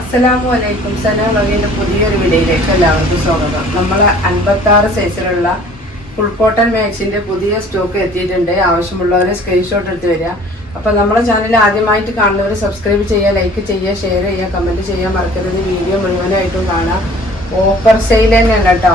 അസ്സലാമു അലൈക്കും സന വകയുടെ പുതിയൊരു വീഡിയോയിലേക്ക് എല്ലാവർക്കും സ്വാഗതം. നമ്മൾ അൻപത്തി ആറ് സൈസിലുള്ള ഫുൾ കോട്ടൺ മാക്സിന്റെ പുതിയ സ്റ്റോക്ക് എത്തിയിട്ടുണ്ട്. ആവശ്യമുള്ളവരെ സ്ക്രീൻഷോട്ട് എടുത്ത് വരിക. അപ്പോൾ നമ്മുടെ ചാനൽ ആദ്യമായിട്ട് കാണുന്നവർ സബ്സ്ക്രൈബ് ചെയ്യുക ലൈക്ക് ചെയ്യുക ഷെയർ ചെയ്യുക കമന്റ് ചെയ്യുക മറക്കരുത്. വീഡിയോ മുഴുവനായിട്ടും കാണാം. ഓഫർ സെയിൽ തന്നെയാണ് കേട്ടോ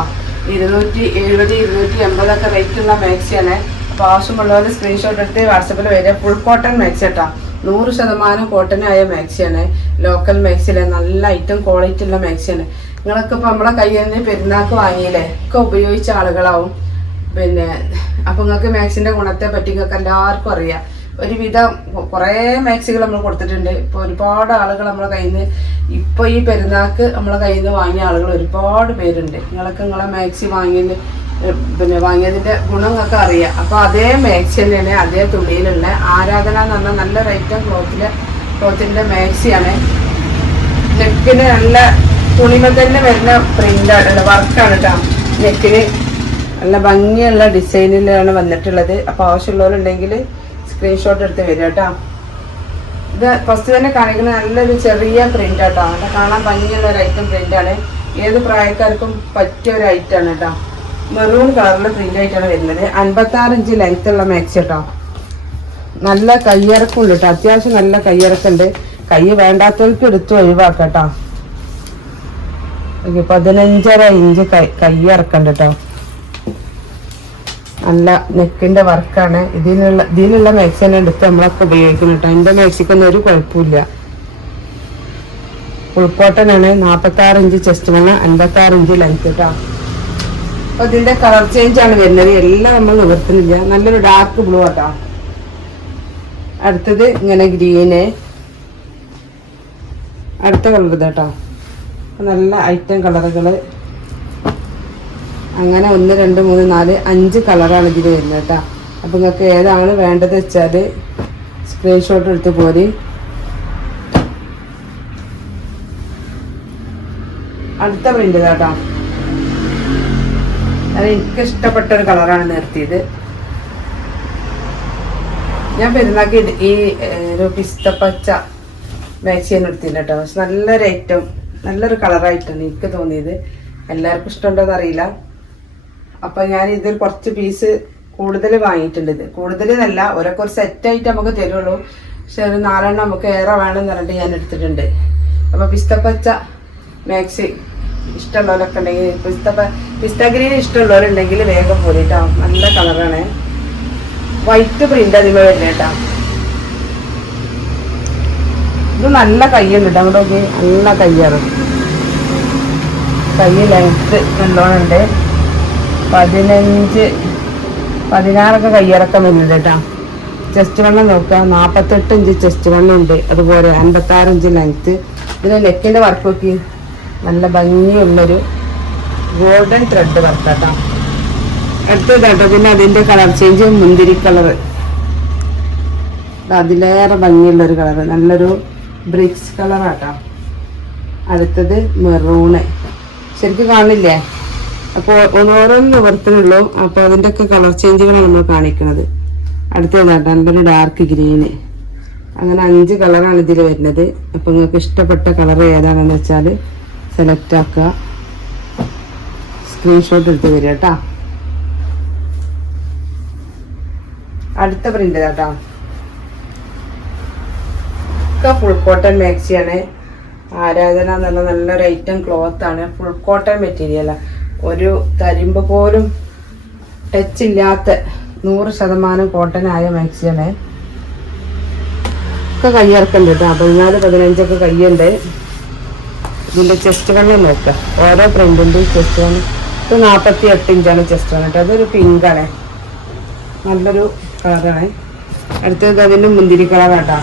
ഇരുന്നൂറ്റി എഴുപത് ഇരുന്നൂറ്റി എൺപതൊക്കെ റേറ്റുള്ള മാക്സിയാണ് അപ്പോൾ ആവശ്യമുള്ളവർ സ്ക്രീൻഷോട്ട് എടുത്ത് വാട്സപ്പിൽ വരിക. ഫുൾ കോട്ടൺ മാക്സി കേട്ടോ നൂറ് ശതമാനം കോട്ടനായ മാക്സിയാണ് ലോക്കൽ മാക്സിയിലെ നല്ല ഐറ്റം ക്വാളിറ്റി ഉള്ള മാക്സിയാണ് നിങ്ങളൊക്കെ ഇപ്പോൾ നമ്മളെ കയ്യിൽ നിന്ന് പെരുന്നാൾക്ക് വാങ്ങിയില്ലേ? ഒക്കെ ഉപയോഗിച്ച ആളുകളാവും. പിന്നെ അപ്പോൾ നിങ്ങൾക്ക് മാക്സിന്റെ ഗുണത്തെ പറ്റി നിങ്ങൾക്ക് എല്ലാവർക്കും അറിയാം. ഒരുവിധം കുറേ മാക്സികൾ നമ്മൾ കൊടുത്തിട്ടുണ്ട്. ഇപ്പോൾ ഒരുപാട് ആളുകൾ നമ്മളെ കയ്യിൽ നിന്ന് ഇപ്പോൾ ഈ പെരുന്നാൾക്ക് നമ്മളെ കയ്യിൽ നിന്ന് വാങ്ങിയ ആളുകൾ ഒരുപാട് പേരുണ്ട്. നിങ്ങളൊക്കെ നിങ്ങളെ മാക്സി വാങ്ങിയത് പിന്നെ വാങ്ങിയതിന്റെ ഗുണം നിങ്ങൾക്ക് അറിയാം. അപ്പോൾ അതേ മാക്സി തന്നെയാണ് അതേ തുണിയിലുള്ള ആരാധന എന്ന് പറഞ്ഞാൽ നല്ലൊരു ഐറ്റം ക്ലോത്തിലെ ക്ലോത്തിന്റെ മാക്സിയാണ് നെക്കിന് നല്ല തുണിമ തന്നെ വരുന്ന പ്രിന്റാണ് വർക്കാണ് കേട്ടോ നെക്കിന് നല്ല ഭംഗിയുള്ള ഡിസൈനിലാണ് വന്നിട്ടുള്ളത്. അപ്പോൾ ആവശ്യമുള്ളവരുണ്ടെങ്കിൽ സ്ക്രീൻഷോട്ട് എടുത്ത് വരിക കേട്ടോ ഇത് ഫസ്റ്റ് തന്നെ കാണിക്കുന്ന നല്ലൊരു ചെറിയ പ്രിന്റ് ആട്ടോ അവിടെ കാണാൻ ഭംഗിയുള്ള ഒരു ഐറ്റം പ്രിന്റ് ആണ്. ഏത് പ്രായക്കാർക്കും പറ്റിയ ഒരു ഐറ്റം ആണ് കേട്ടോ മെറൂൺ കളറിലെ പ്രിന്റ് ആയിട്ടാണ് വരുന്നത്. അൻപത്തി ആറ് ഇഞ്ച് ലെങ്ത് ഉള്ള മാക്സി കേട്ടോ നല്ല കയ്യിറക്കുണ്ട് കേട്ടോ അത്യാവശ്യം നല്ല കയ്യിറക്കുണ്ട്. കൈ വേണ്ടാത്തവർക്ക് എടുത്ത് ഒഴിവാക്കട്ടോ. പതിനഞ്ചര ഇഞ്ച് കൈ കയ്യിറക്കണ്ട് കേട്ടോ നല്ല നെക്കിന്റെ വർക്കാണ്. ഇതിനുള്ള ഇതിനുള്ള മാക്സി തന്നെ എടുത്ത് നമ്മളൊക്കെ ഉപയോഗിക്കുന്നു കേട്ടോ എന്റെ മാക്സിക്കൊന്നും ഒരു കുഴപ്പമില്ല. ഉൾക്കോട്ടനാണ് നാൽപ്പത്തി ആറ് ഇഞ്ച് ചെസ്റ്റ് വേണം അൻപത്തി ആറ് ഇഞ്ച് ലെങ്ത് കേട്ടോ അപ്പൊ ഇതിന്റെ കളർ ചേഞ്ച് ആണ് വരുന്നത്. എല്ലാം നമ്മൾ നിവർത്തുന്നില്ല. നല്ലൊരു ഡാർക്ക് ബ്ലൂ കേട്ടോ അടുത്തത് ഇങ്ങനെ ഗ്രീന്. അടുത്ത കളർ ഇതാട്ടോ നല്ല ഐറ്റം കളറുകൾ അങ്ങനെ ഒന്ന് രണ്ട് മൂന്ന് നാല് അഞ്ച് കളറാണ് ഇതിൽ വരുന്നത് കേട്ടോ. അപ്പം നിങ്ങൾക്ക് ഏതാണ് വേണ്ടത് വെച്ചാൽ സ്ക്രീൻഷോട്ട് എടുത്ത് പോരി. അടുത്ത പ്രിന്റ് കേട്ടോ അത് എനിക്ക് ഇഷ്ടപ്പെട്ട ഒരു കളറാണ് നിർത്തിയത്. ഞാൻ പെരുന്നാക്കി ഈ ഒരു പിസ്തപ്പച്ച മാക്സിയാണ് എടുത്തില്ല കേട്ടോ പക്ഷെ നല്ലൊരു ഐറ്റം നല്ലൊരു കളറായിട്ടാണ് എനിക്ക് തോന്നിയത്. എല്ലാവർക്കും ഇഷ്ടമുണ്ടോയെന്ന് അറിയില്ല. അപ്പം ഞാൻ ഇതിൽ കുറച്ച് പീസ് കൂടുതൽ വാങ്ങിയിട്ടുണ്ട് ഇത്. കൂടുതൽ എന്നല്ല ഒരൊക്കെ ഒരു സെറ്റായിട്ട് നമുക്ക് തരുള്ളൂ. പക്ഷെ ഒരു നാലെണ്ണം നമുക്ക് ഏറെ വേണമെന്ന് പറഞ്ഞിട്ട് ഞാൻ എടുത്തിട്ടുണ്ട്. അപ്പോൾ പിസ്തപ്പച്ച മാക്സി ഇഷ്ടമുള്ളവരൊക്കെ ഉണ്ടെങ്കിൽ പിസ്ത പിസ്ത ഗ്രീൻ ഇഷ്ടമുള്ളവരുണ്ടെങ്കിൽ വേഗം പോരിട്ടോ നല്ല കളറാണ് വൈറ്റ് പ്രിന്റ് അതിമേ വരുന്നത് കേട്ടോ. ഇത് നല്ല കയ്യുണ്ട് കേട്ടോ. അങ്ങോട്ട് നോക്കി. നല്ല കയ്യാണ്. കൈ ലെങ്ത്ത് നല്ലോണുണ്ട് പതിനഞ്ച് പതിനാറൊക്കെ കയ്യിറക്കം വരുന്നുണ്ട് കേട്ടോ. ചെസ്റ്റ് വണ്ണം നോക്കുക. നാൽപ്പത്തെട്ട് ഇഞ്ച് ചെസ്റ്റ് വണ്ണം ഉണ്ട്. അതുപോലെ അൻപത്താറ് ഇഞ്ച് ലെങ്ത്ത് ഇതിന് നെക്കിന്റെ വർക്ക് നോക്കി. നല്ല ഭംഗിയുള്ളൊരു ഗോൾഡൻ ത്രെഡ് വർക്ക് കേട്ടോ പിന്നെ അതിന്റെ കളർ ചേഞ്ച് മുന്തിരി കളറ് അതിലേറെ ഭംഗിയുള്ളൊരു കളറ് നല്ലൊരു ബ്രിക്സ് കളറാട്ടോ. അടുത്തത് മെറൂണ്. ശരിക്കും കാണില്ലേ? അപ്പോൾ ഓരോന്ന് നിവർത്തനുള്ളൂ അപ്പോൾ അതിന്റെ ഒക്കെ കളർ ചേഞ്ചുകളാണ് നമ്മൾ കാണിക്കുന്നത് അടുത്തതാട്ടോ നല്ലൊരു ഡാർക്ക് ഗ്രീന് അങ്ങനെ അഞ്ച് കളറാണ് ഇതിൽ വരുന്നത്. അപ്പോൾ നിങ്ങൾക്ക് ഇഷ്ടപ്പെട്ട കളർ ഏതാണെന്ന് വെച്ചാൽ സെലക്ട് ആക്കുക. സ്ക്രീൻഷോട്ട് എടുത്ത് വരിക കേട്ടോ അടുത്ത പ്രിന്റ് കേട്ടോ ഒക്കെ ഫുൾ കോട്ടൺ മാക്സിയാണ് ആരാധന എന്നുള്ള നല്ലൊരു ഐറ്റം ക്ലോത്ത് ആണ്. ഫുൾ കോട്ടൺ മെറ്റീരിയലാണ് ഒരു തരിമ്പ് പോലും ടച്ച് ഇല്ലാത്ത നൂറ് ശതമാനം കോട്ടൺ ആയ മാക്സിയാണ് ഒക്കെ കയ്യിറക്കുണ്ട് കേട്ടോ പതിനാല് പതിനഞ്ചൊക്കെ കയ്യുണ്ട്. ഇതിന്റെ ചെസ്റ്റ് കണ്ണി നോക്കുക ഓരോ പ്രിന്റിന്റെ ചെസ്റ്റ് കണ്ണി ഇത് നാൽപ്പത്തി എട്ട് ഇഞ്ചാണ് ചെസ്റ്റ് കണ്ണിട്ട് അതൊരു പിങ്കാണ് നല്ലൊരു കളറാണ് അടുത്തത് അതിന്റെ മുന്തിരി കളറാട്ടോ.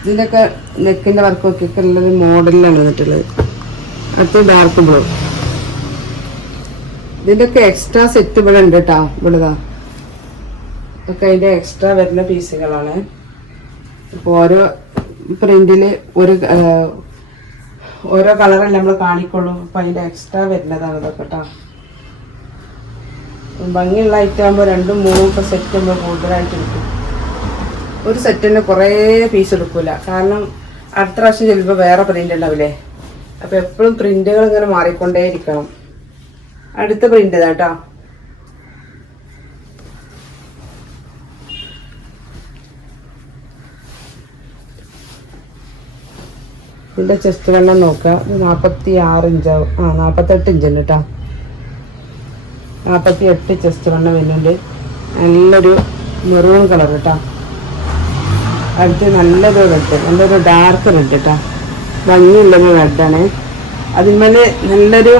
ഇതിന്റെയൊക്കെ നെക്കിന്റെ വർക്കൊക്കെ ഉള്ളത് മോഡലിലാണ് വന്നിട്ടുള്ളത്. അടുത്തത് ഡാർക്ക് ബ്ലൂ. ഇതിന്റെയൊക്കെ എക്സ്ട്രാ സെറ്റ് ഇവിടെ ഉണ്ട് കേട്ടോ ഇവിടെതാ ഒക്കെ അതിന്റെ എക്സ്ട്രാ വരുന്ന പീസുകളാണ്. ഇപ്പോൾ ഓരോ പ്രിന്റിൽ ഒരു ഓരോ കളറല്ലേ നമ്മൾ കാണിക്കുള്ളൂ. അപ്പം അതിന്റെ എക്സ്ട്രാ വരുന്നതാണ് ഇതൊക്കെ കേട്ടോ. ഭംഗിയുള്ള ഐറ്റം ആകുമ്പോൾ രണ്ടും മൂന്നും ഒക്കെ സെറ്റ് നമ്മൾ കൂടുതലായിട്ട് എടുക്കും ഒരു സെറ്റിന് കുറേ പീസ് എടുക്കില്ല കാരണം അടുത്ത പ്രാവശ്യം ചിലപ്പോൾ വേറെ പ്രിന്റ് ഉണ്ടാവില്ലേ? അപ്പോൾ എപ്പോഴും പ്രിന്റുകൾ ഇങ്ങനെ മാറിക്കൊണ്ടേ ഇരിക്കണം അടുത്ത പ്രിന്റ് ഇതാട്ടോ ഇതിന്റെ ചെസ്റ്റ് വെള്ളം നോക്കുക നാൽപ്പത്തി ആറ് ഇഞ്ചാവും ആ നാൽപ്പത്തെട്ട് ഇഞ്ചുണ്ട് കേട്ടോ നാൽപ്പത്തി എട്ട് ചെസ്റ്റ് വണ്ണം വരുന്നുണ്ട്. നല്ലൊരു മെറൂൺ കളർ കേട്ടോ അടുത്ത് നല്ലൊരു റെഡ് നല്ലൊരു ഡാർക്ക് റെഡ് കേട്ടോ ഭംഗിയുള്ളൊരു റെഡാണ് അതിന്മേൽ നല്ലൊരു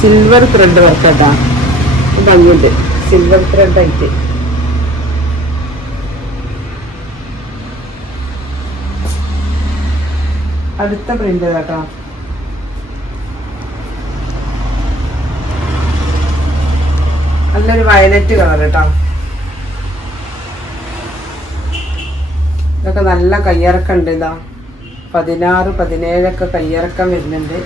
സിൽവർ ത്രെഡ് വർക്ക് കേട്ടോ ഭംഗിയുണ്ട്. സിൽവർ ത്രെഡ് ആയിട്ട്. അടുത്ത പ്രിന്റ് കേട്ടോ നല്ലൊരു വയലറ്റ് കളർ കേട്ടോ ഇതൊക്കെ നല്ല കയ്യിറക്കം ഉണ്ട് ഇതാ. പതിനാറ് പതിനേഴൊക്കെ കയ്യിറക്കം വരുന്നുണ്ട്.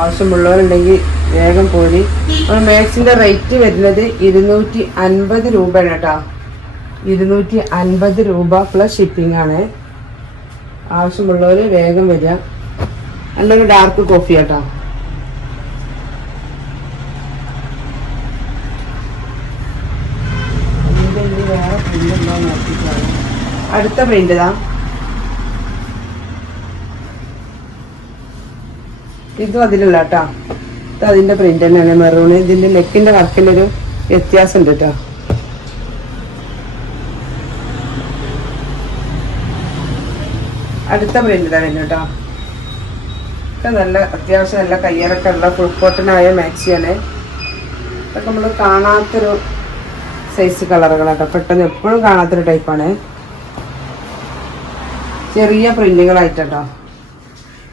ആവശ്യമുള്ളവരുണ്ടെങ്കിൽ വേഗം പോരി. അപ്പോൾ മാക്സിന്റെ റേറ്റ് വരുന്നത് ഇരുന്നൂറ്റി അൻപത് രൂപയാണ് കേട്ടോ ഇരുന്നൂറ്റി അൻപത് രൂപ പ്ലസ് ഷിപ്പിംഗ് ആണ്. ആവശ്യമുള്ളവർ വേഗം വരിക നല്ലൊരു ഡാർക്ക് കോഫി കേട്ടോ ഇതിന്റെ ഇനി വേറെ print ഉണ്ടോ എന്ന് നോക്കിയിട്ടാണ്. അടുത്ത പ്രിന്റ് ഇതാ. ഇതും അതിലുള്ള കേട്ടോ ഇത് അതിന്റെ പ്രിന്റ് തന്നെയാണ് മെറൂണ് ഇതിന്റെ നെക്കിന്റെ വർക്കിലൊരു വ്യത്യാസം ഉണ്ട് കേട്ടോ അടുത്ത പ്രിന്റ് ഇതാ വരുന്നു കേട്ടോ നല്ല അത്യാവശ്യം നല്ല കയ്യറൊക്കെ ഉള്ള ഫുൾ കോട്ടനായ മാക്സിയാണ് ഇതൊക്കെ നമ്മൾ കാണാത്തൊരു സൈസ് കളറുകളാട്ടോ പെട്ടെന്ന് എപ്പോഴും കാണാത്തൊരു ടൈപ്പാണ് ചെറിയ പ്രിന്റുകളായിട്ടോ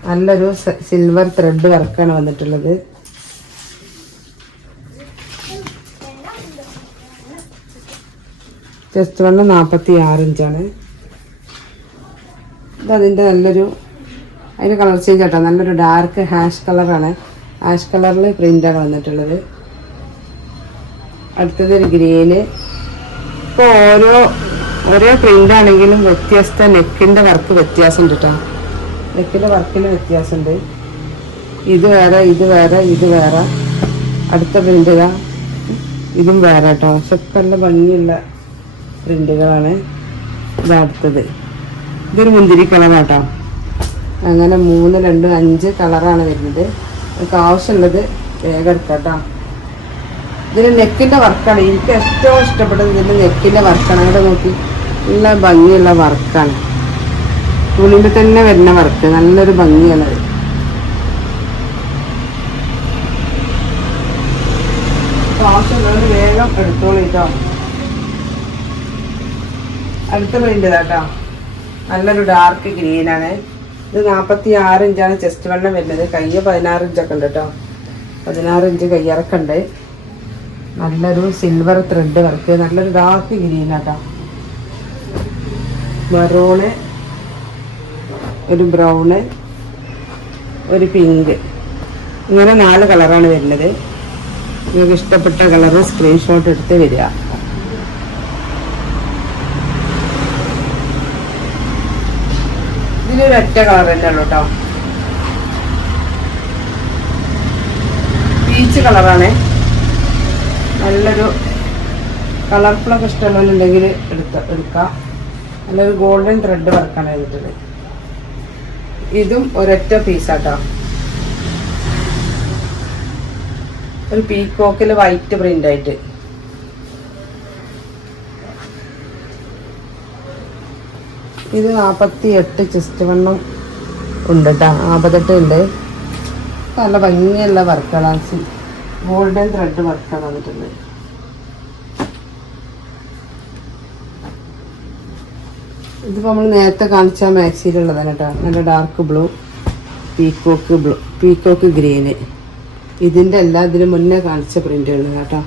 നല്ലൊരു സിൽവർ ത്രെഡ് വർക്കാണ് വന്നിട്ടുള്ളത്. ചെസ്റ്റ് വണ്ണം നാൽപ്പത്തി ആറ് ഇഞ്ചാണ്. ഇത് അതിന്റെ നല്ലൊരു അതിന് കളർ ചേഞ്ച് ആട്ടോ. നല്ലൊരു ഡാർക്ക് ഹാഷ് കളറാണ് ഹാഷ് കളറിൽ പ്രിന്റാണ് വന്നിട്ടുള്ളത്. അടുത്തത് ഒരു ഗ്രീന് ഇപ്പോൾ ഓരോ ഓരോ പ്രിന്റ് ആണെങ്കിലും വ്യത്യസ്ത നെക്കിന്റെ വർക്ക് വ്യത്യാസമുണ്ട് കേട്ടോ നെക്കിന്റെ വർക്കിന് വ്യത്യാസമുണ്ട്. ഇത് വേറെ ഇത് വേറെ ഇത് വേറെ. അടുത്ത പ്രിന്റുക ഇതാ. വേറെ കേട്ടോ പക്ഷെ നല്ല ഭംഗിയുള്ള പ്രിന്റുകളാണ് ഇത് അടുത്തത്. ഇതൊരു മുന്തിരി കളറാട്ടോ അങ്ങനെ മൂന്ന് രണ്ട് അഞ്ച് കളറാണ് വരുന്നത്. നമുക്ക് ആവശ്യമുള്ളത് വേഗം എടുക്കാം കേട്ടോ ഇതിന് നെക്കിന്റെ വർക്കാണ് എനിക്ക് ഏറ്റവും ഇഷ്ടപ്പെട്ടത് ഇതിന്റെ നെക്കിന്റെ വർക്കാണ് അവിടെ നോക്കി. നല്ല ഭംഗിയുള്ള വർക്കാണ്. തുണിയിൽ തന്നെ വരുന്ന വർക്ക്. നല്ലൊരു ഭംഗിയുള്ളത് അടുത്ത പ്രിന്റ് കേട്ടോ നല്ലൊരു ഡാർക്ക് ഗ്രീനാണ് ഇത് നാൽപ്പത്തി ആറ് ഇഞ്ചാണ് ചെസ്റ്റ് വെള്ളം വരുന്നത്. കയ്യ പതിനാറ് ഇഞ്ചൊക്കെ ഉണ്ട് കേട്ടോ പതിനാറ് ഇഞ്ച് കയ്യിറക്കുണ്ട് നല്ലൊരു സിൽവർ ത്രെഡ് വർക്ക് നല്ലൊരു ഡാർക്ക് ഗ്രീനാട്ടോ മെറൂണ് ഒരു ബ്രൗണ് ഒരു പിങ്ക്. ഇങ്ങനെ നാല് കളറാണ് വരുന്നത്. നിങ്ങൾക്ക് ഇഷ്ടപ്പെട്ട കളറ് സ്ക്രീൻഷോട്ട് എടുത്ത് വരിക. ഇതിലൊരു ഒറ്റ കളർ തന്നെ ഉള്ളൂ കേട്ടോ പീച്ച് കളറാണ്. നല്ലൊരു കളർഫുള്ളൊക്കെ ഇഷ്ടമുള്ളവരുണ്ടെങ്കിൽ എടുത്ത എടുക്കാം. നല്ലൊരു ഗോൾഡൻ ത്രെഡ് വർക്കാണ് ചെയ്തത് ഇതും ഒരൊറ്റ പീസാട്ടോ ഒരു പീക്കോക്കിൽ വൈറ്റ് പ്രിന്റ് ആയിട്ട്. ഇത് നാൽപ്പത്തി എട്ട് ചെസ്റ്റ് വണ്ണം ഉണ്ട് കേട്ടോ നാൽപ്പത്തെട്ട് ഉണ്ട്. നല്ല ഭംഗിയുള്ള വർക്കുകളാണ് ഗോൾഡൻ ത്രെഡ് വർക്കാണ് വന്നിട്ടുള്ളത്. ഇതിപ്പോൾ നമ്മൾ നേരത്തെ കാണിച്ച മാക്സിയിലുള്ളതാണ് കേട്ടോ. നല്ല dark blue peacock blue peacock green ഇതിന്റെ എല്ലാ ഇതിനും മുന്നേ കാണിച്ച പ്രിന്റുകൾ കേട്ടോ.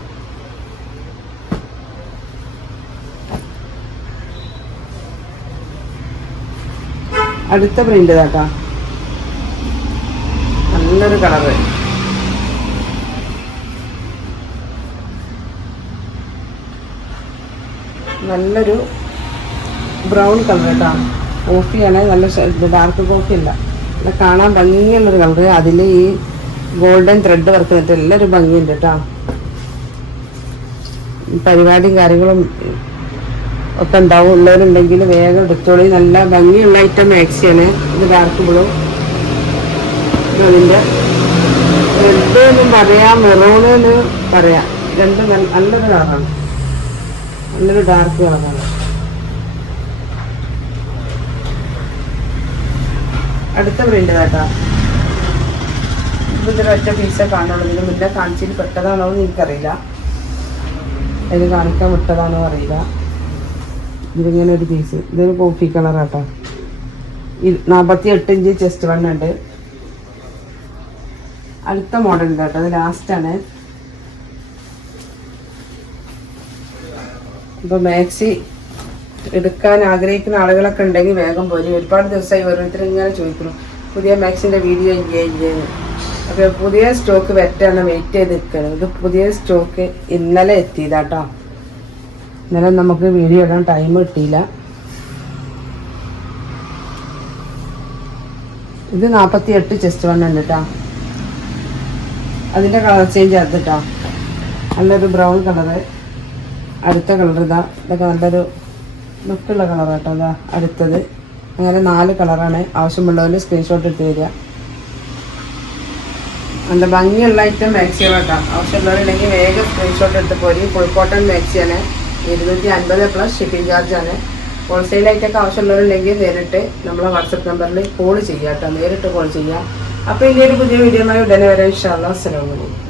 അടുത്ത പ്രിന്റ് കേട്ടോ. നല്ലൊരു കളറ് നല്ലൊരു ബ്രൗൺ കളർ കേട്ടോ. കോഫിയാണ് നല്ല ഡാർക്ക് കോഫി അല്ല. നല്ല കാണാൻ ഭംഗിയുള്ളൊരു കളർ. അതിൽ ഈ ഗോൾഡൻ ത്രെഡ് വർക്ക് ചെയ്തിട്ട് എല്ലാവരും ഭംഗിയുണ്ട് കേട്ടോ. പരിപാടിയും കാര്യങ്ങളും ഒക്കെ ഉണ്ടാവും. ഉള്ളവരുണ്ടെങ്കിൽ വേഗം എടുത്തോളി. നല്ല ഭംഗിയുള്ള ഐറ്റം മാക്സിയാണ് ഇത് ഡാർക്ക് ബ്ലൂ അതിന്റെ റെഡ് എന്ന് പറയാം മെറൂൺ പറയാം. രണ്ടും നല്ല- നല്ലൊരു കളറാണ്. നല്ലൊരു ഡാർക്ക് കളറാണ്. അടുത്ത പ്രിന്റ് കേട്ടോ. ഇതിന്റെ ഒറ്റ പീസേ കാണുള്ളൂ. ഇതിന് മുന്നേ കാണിച്ചിട്ട് പെട്ടതാണോ എന്ന് എനിക്കറിയില്ല. ഇത് കാണിക്കാൻ വിട്ടതാണോ അറിയില്ല. ഇതിങ്ങനെ ഒരു പീസ് ഇതൊരു കോഫി കളർ കേട്ടോ നാൽപ്പത്തി എട്ട് ഇഞ്ച് ചെസ്റ്റ് വണ്ണുണ്ട് അടുത്ത മോഡൽ ഉണ്ട് കേട്ടോ. അത് ലാസ്റ്റാണ് അപ്പം മാക്സി എടുക്കാൻ ആഗ്രഹിക്കുന്ന ആളുകളൊക്കെ ഉണ്ടെങ്കിൽ വേഗം പോലെ ഒരുപാട് ദിവസമായി ഓരോരുത്തർ ഇങ്ങനെ ചോദിക്കുന്നു. പുതിയ മാക്സിന്റെ വീഡിയോ ഇല്ലേ ഇല്ലേ അപ്പോൾ പുതിയ സ്റ്റോക്ക് വരട്ടാണ് വെയിറ്റ് ചെയ്ത് നിൽക്കുന്നത് ഇത് പുതിയ സ്റ്റോക്ക് ഇന്നലെ എത്തിയതാട്ടോ. ഇന്നലെ നമുക്ക് വീഡിയോ ഇടാൻ ടൈം കിട്ടിയില്ല. ഇത് നാൽപ്പത്തി എട്ട് ചെസ്റ്റ് വൺ ഉണ്ട് കേട്ടോ അതിന്റെ കളർ ചേഞ്ച് അത് കേട്ടോ നല്ലൊരു ബ്രൗൺ കളറ് അടുത്ത കളർ ഇതാ. ഇതൊക്കെ നല്ലൊരു ലുക്കുള്ള കേട്ടോ അതാ അടുത്തത്. അങ്ങനെ നാല് കളറാണ് ആവശ്യമുള്ളവർ സ്ക്രീൻഷോട്ട് എടുത്ത് തരിക. നല്ല ഭംഗിയുള്ള ഐറ്റം മാക്സിയാണ് കേട്ടോ ആവശ്യമുള്ളവരുണ്ടെങ്കിൽ വേഗം സ്ക്രീൻഷോട്ട് എടുത്ത് പോരി. ഫുൾ കോട്ടൺ മാക്സിയാണ് ഇരുന്നൂറ്റി അൻപത് പ്ലസ് ഷിപ്പിംഗ് ചാർജാണ് ഹോൾസെയിൽ ആയിട്ടൊക്കെ ആവശ്യമുള്ളവരുണ്ടെങ്കിൽ നേരിട്ട് നമ്മളെ വാട്സപ്പ് നമ്പറിൽ കോൾ ചെയ്യാം കേട്ടോ നേരിട്ട് കോൾ ചെയ്യാം. അപ്പോൾ ഇനി ഒരു പുതിയ വീഡിയോ ഉടനെ വരെ. ഇഷ്ടമുള്ള അസ്സലാമു അലൈക്കും.